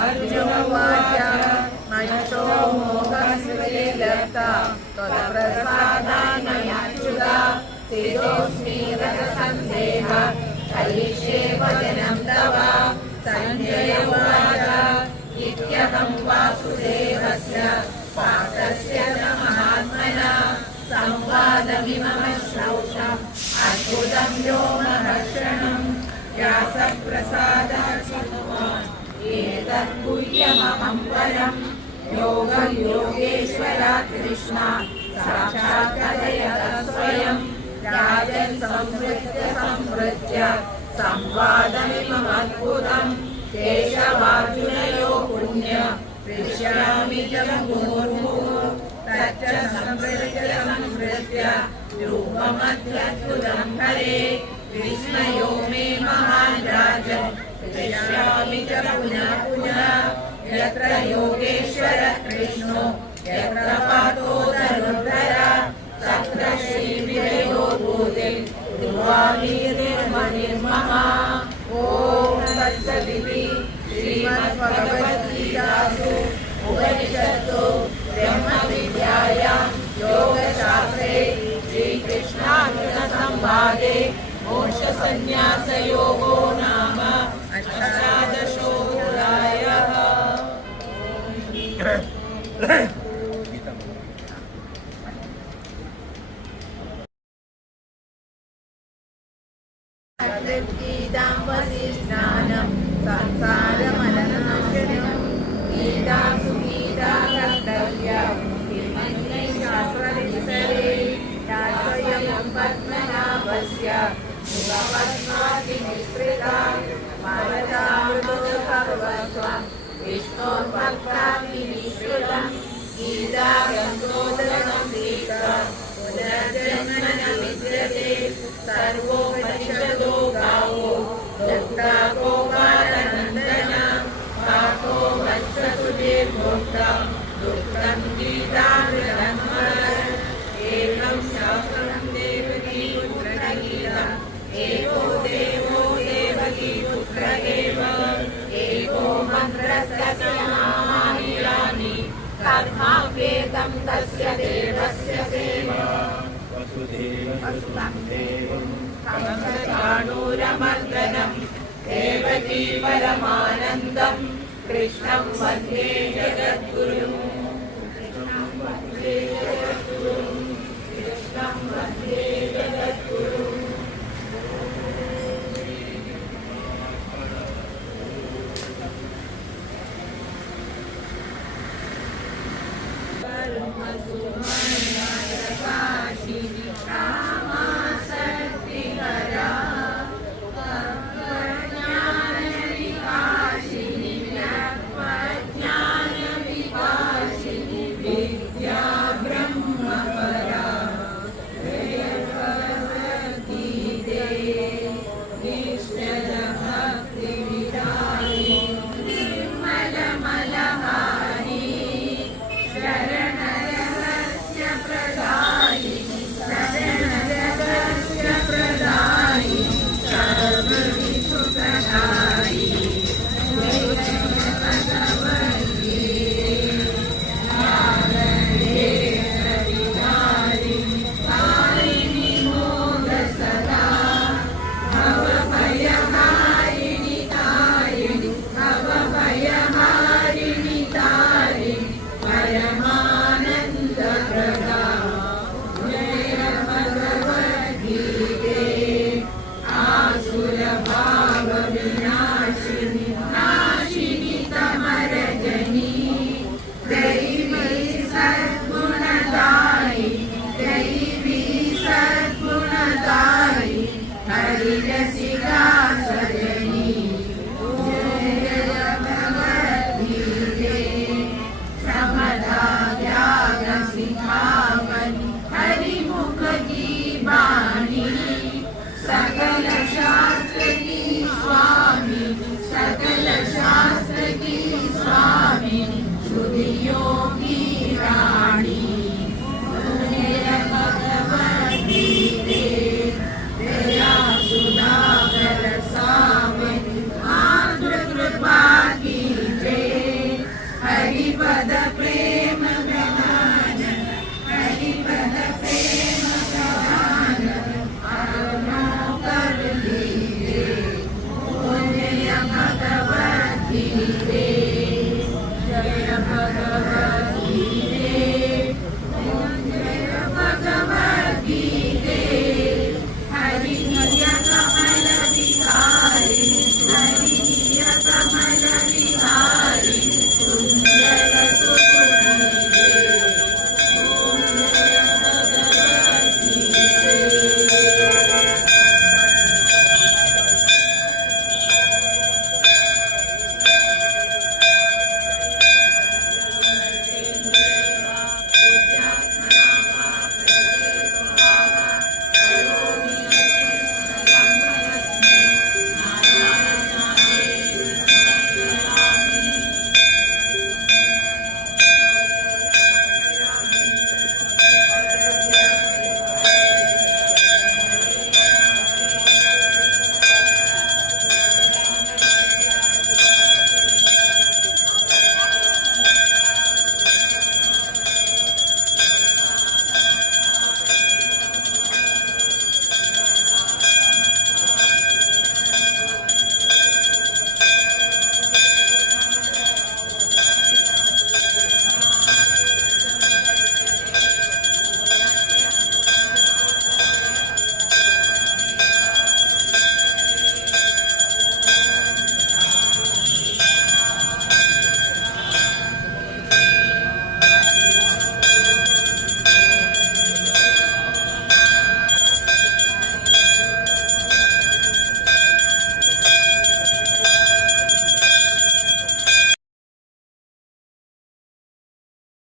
अर्जुन उवाच नष्टो मोहस्मृतिर्लब्धा त्वत्प्रसादान्मयाच्युता तेजोऽस्मि रथसन्देहः करिष्ये वचनं तव। संजय उवाच इत्यहं वासुदेवस्य पार्थस्य च महात्मना संवादमिमं श्रौषम् अद्भुतं व्योमहर्षणम् व्यासप्रसादात् एतत् गुह्यमहं परं योगं योगेश्वरात् कृष्णा साक्षात् कथयत स्वयं राजन् संवृत्य संवादमिममद्भुतं केशवार्जुनयोः पुण्य पृष्यामि च मुहुर्मुहुः तच्च संवृत्य रूपमत्यद्भुतं हरे विस्मयो मे महान् राजन् पृष्यामि च पुनः पुनः यत्र योगेश्वर कृष्णो यत्र पार्थो धनुर्धरः तत्र श्रीविजयो भूतिं ध्रुवामि निर्ममः। ॐ तत्सदिति श्रीमद्भगवद्गीतासु उपनिषत्सु ब्रह्मविद्यायां योगशास्त्रे श्रीकृष्णार्जुनसंवादे मोक्षसंन्यासयोगो नाम अष्टादशोऽध्यायः। गीतां वसिष्ठानं संसारमलनाशनं गीतां सुगीता कर्तव्या शास्त्रविस्तरे यास्वयं पद्मनाभस्य मुखपद्मादिनिःसृता मानदामृतो सर्वस्वं विष्णोर्भक्ताभिनिःसृतं गीता गङ्गोदरं गीता पुनर्जन्म न विद्यते सर्वोपनिषदो गावो दुःखा गोपालनन्दना पार्थो वत्ससुधीर्भोक्ता दुःखं गीतामृतं एकं शास्त्रं देवकी पुत्रगीतम् एको देवो देवकी पुत्र एव एको मन्त्रस्य नामानि यानि कर्माप्येकं तस्य देवस्य सेवा वसुदेवसुतं देवं कंसचाणूरमर्दनं देवकी परमानन्दं कृष्णं वन्दे जगद्गुरुं कृष्णं वन्दे जगद्गुरुं गिरिराज